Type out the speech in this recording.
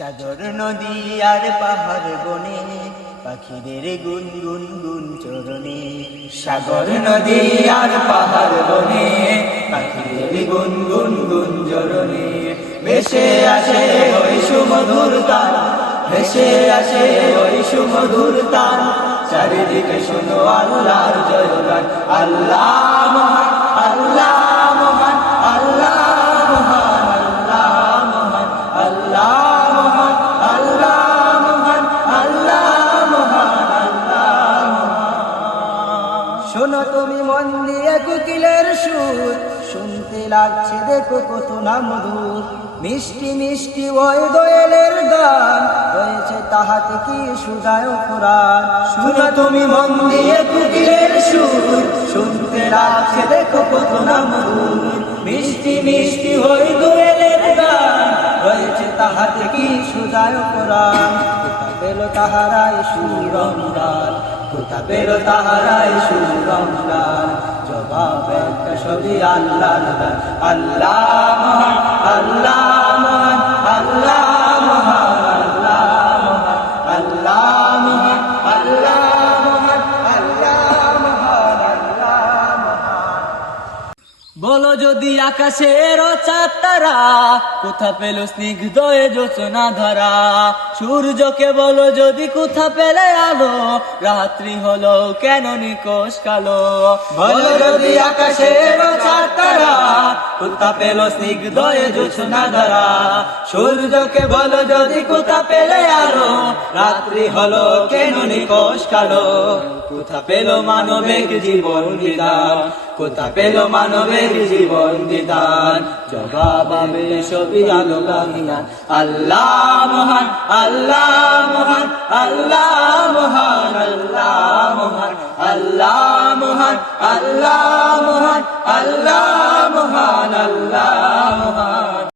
সাগর নদী আর পাহাড় বনে পাখিদের গুনগুন গুন চরণে। সাগর নদী আর পাহাড় বনে পাখিদের গুনগুন গুন চরণে। ভেসে আসে ওই সুমধুর গান, ভেসে আসে ওই সুমধুর গান। চারিদিকে শোনো আল্লাহর জয়গান। আল্লাহ মহান, আল্লাহ মহান, আল্লাহ মহান, আল্লাহ মহান, আল্লাহ মহান, আল্লাহ মহান, আল্লাহ মহান, আল্লাহ মহান। শোনো তুমি মন দিয়ে কোকিলের সুর, শুনতে লাগছে দেখো কত না মধুর। মিষ্টি মিষ্টি ওই দোয়েলের গান, রয়েছে তাহাতে কি সুধায় কোরআন। শোনো তুমি মন দিয়ে কোকিলের সুর, শুনতে লাগছে দেখো কত না মধুর। মিষ্টি মিষ্টি ওই দোয়েলের গান, রয়েছে তাহাতে কি সুধায় কোরআন। কোথা পেল তাহারাই সুরমগান, কোথা পেল তাহারাই সুরমগান। জবাব একটা সবই আল্লাহর দান। আল্লাহ মহান, আল্লাহ মহান, আল্লাহ মহান, আল্লাহ মহান, আল্লাহ মহান, আল্লাহ মহান, আল্লাহ মহান, আল্লাহ মহান। বলো যদি আকাশের চাঁদ তারা, কোথা পেল স্নিগ্ধ এ জোছনা ধরা। সূর্যকে বলো যদি কোথা পেলে আলো, রাত্রি হলো কেন নিকোষ কালো। বলো যদি আকাশের চাঁদ তারা, কোথা পেল স্নিগ্ধ এ জোছনা ধরা। সূর্যকে বলো যদি কোথা পেলে আলো, রাত্রি হলো কেন নিকোষ কালো। কোথা পেল মানবিক জীবন বিধান, কোথা পেল মানবিক জীবন বিধান। জবাব আমি সবই আলো গাহিয়ান। আল্লাহ মহান, আল্লাহ মহান, আল্লাহ মহান, আল্লাহ মহান, আল্লাহ মহান, আল্লাহ মহান, আল্লাহ মহান, আল্লাহ